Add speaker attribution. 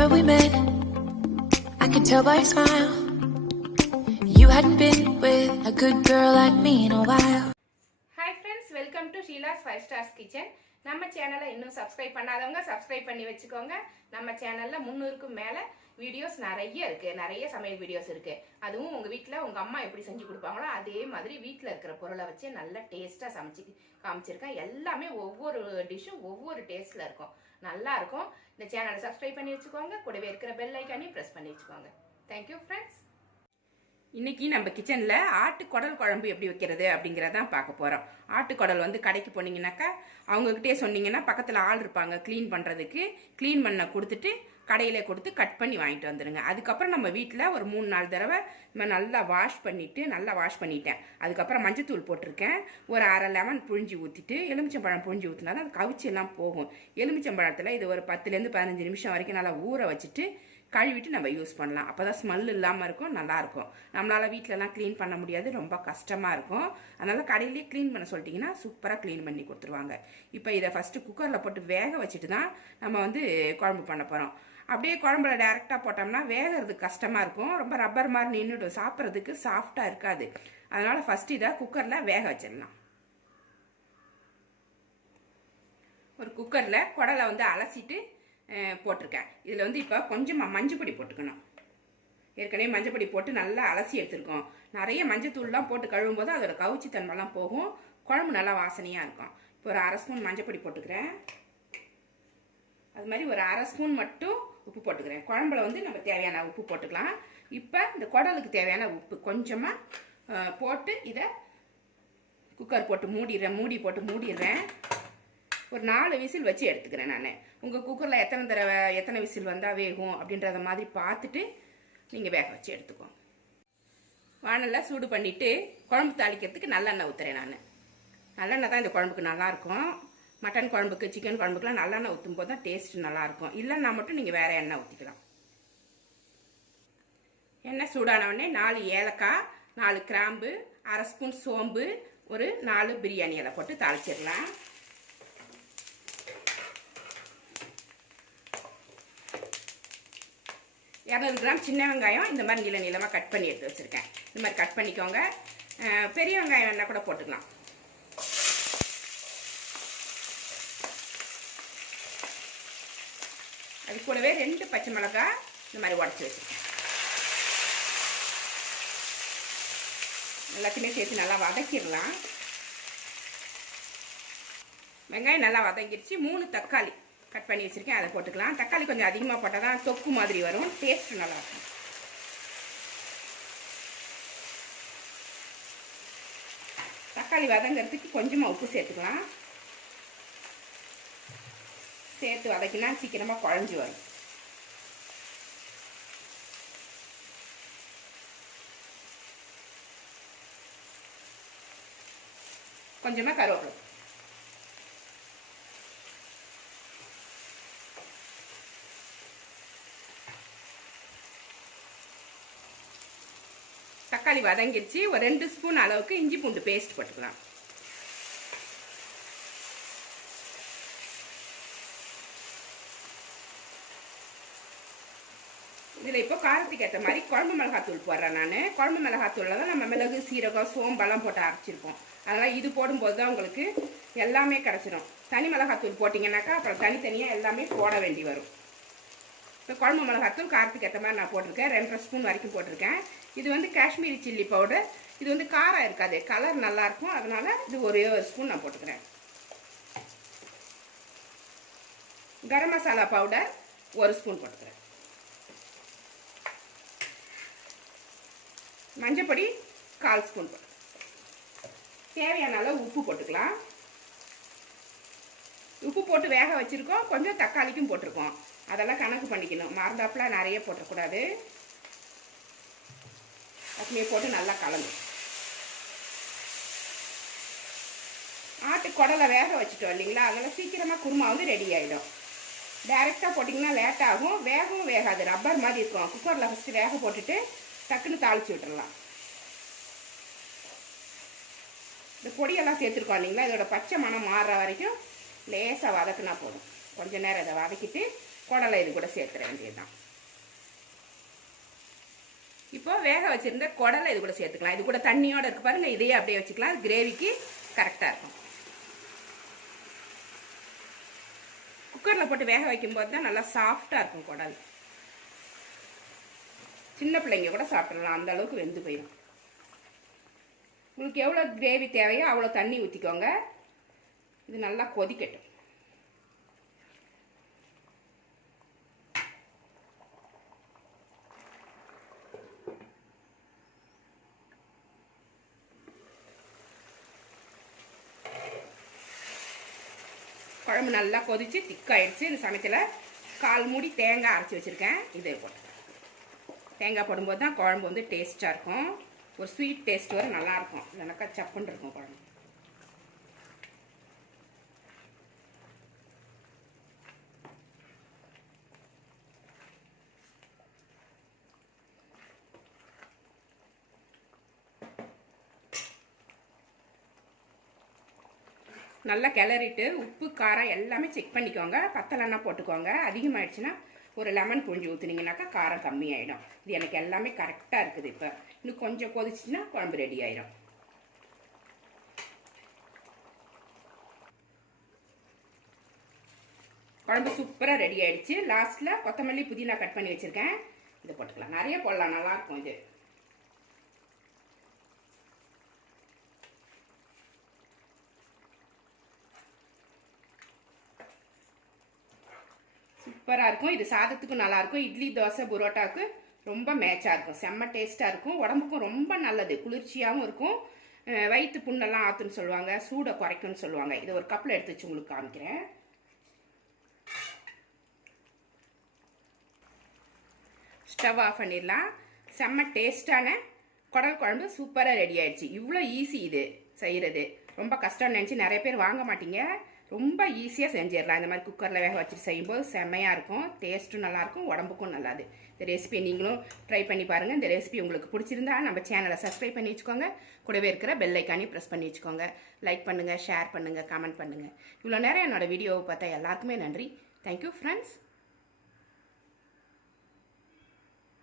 Speaker 1: Remember we met? I could tell by your smile. You hadn't been with a good girl like me in a while.
Speaker 2: Hi friends, welcome to Sheila's 5 Stars Kitchen. நம்ம சேனலை இன்னும் subscribe பண்ணாதவங்க subscribe பண்ணி வச்சுக்கோங்க. நம்ம சேனலில் முந்நூறுக்கும் மேலே videos நிறைய இருக்குது நிறைய சமையல் வீடியோஸ் இருக்குது அதுவும் உங்கள் வீட்டில் உங்கள் அம்மா எப்படி செஞ்சு கொடுப்பாங்களோ அதே மாதிரி வீட்டில் இருக்கிற பொருளை வச்சு நல்லா டேஸ்ட்டாக சமைச்சு காமிச்சிருக்கேன். எல்லாமே ஒவ்வொரு டிஷ்ஷும் ஒவ்வொரு டேஸ்ட்டில் இருக்கும். நல்லா இருக்கும். இந்த சேனலை சப்ஸ்கிரைப் பண்ணி வச்சுக்கோங்க. கூடவே இருக்கிற பெல் ஐக்கானையும் ப்ரெஸ் பண்ணி வச்சுக்கோங்க. தேங்க்யூ ஃப்ரெண்ட்ஸ் இன்றைக்கி நம்ம கிச்சனில் ஆட்டுக்குடல் குழம்பு எப்படி வைக்கிறது அப்படிங்கிறதான் பார்க்க போகிறோம் ஆட்டுக்குடல் வந்து கடைக்கு போனீங்கன்னாக்கா அவங்கக்கிட்டே சொன்னீங்கன்னா பக்கத்தில் ஆள் இருப்பாங்க க்ளீன் பண்ணுறதுக்கு க்ளீன் பண்ண கொடுத்துட்டு கடையில் கொடுத்து கட் பண்ணி வாங்கிட்டு வந்துடுங்க அதுக்கப்புறம் நம்ம வீட்டில் ஒரு மூணு நாலு தடவை நம்ம நல்லா வாஷ் பண்ணிவிட்டு நல்லா வாஷ் பண்ணிட்டேன். அதுக்கப்புறம் மஞ்சத்தூள் போட்டிருக்கேன். ஒரு அரை லெமன் புழிஞ்சி ஊற்றிட்டு எலுமிச்சம்பழம் புழிஞ்சி ஊற்றினா தான் அது கவிச்செல்லாம் போகும். எலுமிச்சம்பழத்தில் இது ஒரு பத்துலேருந்து பதினஞ்சு நிமிஷம் வரைக்கும் நல்லா ஊற வச்சுட்டு கழுவிட்டு நம்ம யூஸ் பண்ணலாம். அப்போ தான் ஸ்மெல் இல்லாமல் இருக்கும். நல்லாயிருக்கும் நம்மளால் வீட்டிலலாம் க்ளீன் பண்ண முடியாது ரொம்ப கஷ்டமாக இருக்கும். அதனால் கடையிலேயே க்ளீன் பண்ண சொல்லிட்டிங்கன்னா சூப்பராக க்ளீன் பண்ணி கொடுத்துருவாங்க. இப்போ இதை ஃபஸ்ட்டு குக்கரில் போட்டு வேக வச்சுட்டு தான் நம்ம வந்து குழம்பு பண்ண போகிறோம் அப்படியே குழம்புல டேரெக்டாக போட்டோம்னா வேகிறது கஷ்டமாக இருக்கும். ரொம்ப ரப்பர் மாதிரி நின்றுடும் சாப்பிட்றதுக்கு சாஃப்டாக இருக்காது. அதனால் ஃபஸ்ட்டு இதை குக்கரில் வேக வச்சிடலாம். ஒரு குக்கரில் குடலை வந்து அலசிட்டு போட்டிருக்கேன். இதில் வந்து இப்போ கொஞ்சமாக மஞ்சள் பொடி போட்டுக்கணும். ஏற்கனவே மஞ்சப்பொடி போட்டு நல்லா அலசி எடுத்திருக்கோம். நிறைய மஞ்சத்தூள்லாம் போட்டு கழுவும் போது அதோட கவுச்சி தன்மைலாம் போகும். குழம்பு நல்லா வாசனையாக இருக்கும். இப்போ ஒரு அரை ஸ்பூன் மஞ்சப்பொடி போட்டுக்கிறேன். அது மாதிரி ஒரு அரை ஸ்பூன் மட்டும் உப்பு போட்டுக்கிறேன். குழம்புல வந்து நம்ம தேவையான உப்பு போட்டுக்கலாம். இப்போ இந்த குடலுக்கு தேவையான உப்பு கொஞ்சமாக போட்டு இதை குக்கர் போட்டு மூடிடுறேன் மூடி போட்டு மூடிடுறேன். ஒரு நாலு விசில் வச்சு எடுத்துக்கிறேன் நான். உங்கள் குக்கரில் எத்தனை தடவை எத்தனை விசில் வந்தால் வேகும் அப்படின்றத மாதிரி பார்த்துட்டு நீங்கள் வேக வச்சு எடுத்துக்கோங்க வானலில் சூடு பண்ணிவிட்டு குழம்பு தாளிக்கிறதுக்கு நல்லெண்ணெய் ஊற்றுறேன் நான். நல்லெண்ணெய் தான் இந்த குழம்புக்கு நல்லாயிருக்கும் மட்டன் குழம்புக்கு சிக்கன் குழம்புக்குலாம் நல்லெண்ணெய் ஊற்றும் போது தான் டேஸ்ட் நல்லாயிருக்கும் இல்லைன்னா மட்டும் நீங்கள் வேறு எண்ணெய் ஊற்றிக்கலாம் எண்ணெய் சூடானவுடனே நாலு ஏலக்காய் நாலு கிராம்பு அரை ஸ்பூன் சோம்பு ஒரு நாலு பிரியாணி இலை போட்டு தாளிச்சிடலாம். இரநூறு கிராம் சின்ன வெங்காயம் இந்த மாதிரி நீள நீளமாக கட் பண்ணி எடுத்து வச்சுருக்கேன். இந்த மாதிரி கட் பண்ணிக்கோங்க. பெரிய வெங்காயம் வேணால் கூட போட்டுக்கலாம். அது கூடவே ரெண்டு பச்சை மிளகாய் இந்த மாதிரி உடச்சி வச்சுருக்கேன். எல்லாத்தையுமே சேர்த்து நல்லா வதக்கிடலாம். வெங்காயம் நல்லா வதங்கிடுச்சு. மூணு தக்காளி. கட் பண்ணி வச்சுருக்கேன் அதை போட்டுக்கலாம். தக்காளி கொஞ்சம் அதிகமாக போட்டால் தான் தொக்கு மாதிரி வரும். டேஸ்ட் நல்லாயிருக்கும். தக்காளி வதங்கிறதுக்கு கொஞ்சமாக உப்பு சேர்த்துக்கலாம். சேர்த்து வதக்கினா சீக்கிரமாக குழஞ்சி வரும். கொஞ்சமாக கருவேப்பிலை. தக்காளி வதங்கிடுச்சு. ஒரு ரெண்டு ஸ்பூன் அளவுக்கு இஞ்சி பூண்டு பேஸ்ட் போட்டுக்கலாம். இதில் இப்போ காரத்துக்கு ஏற்ற மாதிரி குழம்பு மிளகாத்தூள் போடுறேன் நான். குழம்பு மிளகாத்தூளில் தான் நம்ம மிளகு சீரகம் சோம்பெல்லாம் போட்டு அரைச்சிருப்போம். அதனால் இது போடும்போது தான் உங்களுக்கு எல்லாமே கிடச்சிரும். தனி மிளகாத்தூள் போட்டிங்கன்னாக்கா அப்புறம் தனித்தனியாக எல்லாமே போட வேண்டி வரும். இப்போ குழம்பு மிளகாத்தூள் காரத்துக்கு ஏற்ற மாதிரி நான் போட்டிருக்கேன். ரெண்டரை ஸ்பூன் வரைக்கும் போட்டிருக்கேன். இது வந்து காஷ்மீரி சில்லி பவுடர். இது வந்து காரம் இருக்காது கலர் நல்லாயிருக்கும் அதனால் இது ஒரே ஒரு ஸ்பூன் நான் போட்டுக்கிறேன். கரம் மசாலா பவுடர் ஒரு ஸ்பூன் போட்டுக்கிறேன். மஞ்சப்பொடி கால் ஸ்பூன் போட்டு. தேவையான அளவு உப்பு போட்டுக்கலாம். உப்பு போட்டு வேக வச்சுருக்கோம். கொஞ்சம் தக்காளிக்கும் போட்டிருக்கோம். அதெல்லாம் கணக்கு பண்ணிக்கணும். மறந்தாப்புல நிறைய போட்டக்கூடாது. அப்படியே போட்டு நல்லா கலந்து. ஆட்டு குடலை வேக வச்சுட்டோம் இல்லைங்களா? அதெல்லாம் சீக்கிரமாக குருமா வந்து ரெடி ஆகிடும் டைரெக்டாக போட்டிங்கன்னா லேட் ஆகும். வேகவும் வேகாது. ரப்பர் மாதிரி இருக்கும். குக்கரில் ஃபஸ்ட்டு வேக போட்டுட்டு டக்குன்னு தாளித்து விட்டுடலாம் இந்த பொடியெல்லாம் சேர்த்துருக்கோம் இல்லைங்களா? இதோட பச்சை மணம் மாறுற வரைக்கும் லேசாக வதக்குனா போதும். கொஞ்ச நேரம் இதை வதக்கிட்டு குடலை இது கூட சேர்த்துற வேண்டியதுதான். இப்போ வேக வச்சிருந்த குடலை இது கூட சேர்த்துக்கலாம். இது கூட தண்ணியோட இருக்கு பாருங்க. இதையே அப்படியே வச்சுக்கலாம். கிரேவிக்கு கரெக்டாக இருக்கும். குக்கரில் போட்டு வேக வைக்கும்போது தான் நல்லா சாஃப்டாக இருக்கும் குடல். சின்ன பிள்ளைங்க கூட சாப்பிடலாம். அந்த அளவுக்கு வெந்து போயிடும் உங்களுக்கு எவ்வளோ கிரேவி தேவையோ அவ்வளோ தண்ணி ஊற்றிக்கோங்க இது நல்லா கொதிக்கட்டும். குழம்பு நல்லா கொதிச்சு திக்காயிடுச்சு இந்த சமயத்தில் கால் மூடி தேங்காய் அரைச்சி வச்சுருக்கேன். இதை போட்டு தேங்காய் போடும்போது தான் குழம்பு வந்து டேஸ்ட்டாக இருக்கும். ஒரு ஸ்வீட் டேஸ்ட் வர நல்லாயிருக்கும் இல்லைனாக்கா சப்புன்னு இருக்கும் குழம்பு. நல்லா கிளறிட்டு உப்பு காரம் எல்லாமே செக் பண்ணிக்கோங்க. பத்தலைன்னா போட்டுக்கோங்க. அதிகமாகிடுச்சுன்னா ஒரு லெமன் புழிஞ்சு ஊற்றுனீங்கனாக்கா காரம் கம்மியாயிடும். இது எனக்கு எல்லாமே கரெக்டாக இருக்குது இப்போ. இன்னும் கொஞ்சம் கொதிச்சுன்னா குழம்பு ரெடி ஆயிடும் குழம்பு சூப்பராக ரெடி ஆயிடுச்சு. லாஸ்ட்டில் கொத்தமல்லி புதினா கட் பண்ணி வச்சுருக்கேன். இதை போட்டுக்கலாம். நிறைய போடலாம். நல்லாயிருக்கும் இது. சூப்பராக இருக்கும். இது சாதத்துக்கும் நல்லாயிருக்கும். இட்லி தோசை புரோட்டாவுக்கு ரொம்ப மேட்சாக இருக்கும். செம்ம டேஸ்ட்டாக இருக்கும். உடம்புக்கும் ரொம்ப நல்லது. குளிர்ச்சியாகவும் இருக்கும். வயிற்று புண்ணெல்லாம் ஆற்றுன்னு சொல்லுவாங்க. சூடை குறைக்கும்னு சொல்லுவாங்க. இதை ஒரு கப்பில் எடுத்து வச்சு உங்களுக்கு காமிக்கிறேன். ஸ்டவ் ஆஃப் பண்ணிடலாம். செம்ம டேஸ்டான குடல் குழம்பு சூப்பராக ரெடி ஆயிடுச்சு. இவ்வளோ ஈஸி இது செய்கிறது ரொம்ப கஷ்டம்னு நினச்சி நிறைய பேர் வாங்க மாட்டீங்க. ரொம்ப ஈஸியாக செஞ்சிடலாம். இந்த மாதிரி குக்கரில் வேக வச்சுட்டு செய்யும்போது செம்மையாக இருக்கும். டேஸ்ட்டும் நல்லாயிருக்கும். உடம்புக்கும் நல்லாது. இந்த ரெசிபியை நீங்களும் ட்ரை பண்ணி பாருங்கள் இந்த ரெசிபி உங்களுக்கு பிடிச்சிருந்தா நம்ம சேனலை சப்ஸ்கிரைப் பண்ணி வச்சுக்கோங்க. கூடவே இருக்கிற பெல் ப்ரெஸ் பண்ணி வச்சுக்கோங்க. லைக் பண்ணுங்கள் ஷேர் பண்ணுங்கள் கமெண்ட் பண்ணுங்கள் இவ்வளோ நேரம் என்னோட வீடியோவை பார்த்தா எல்லாருக்குமே நன்றி. Thank you friends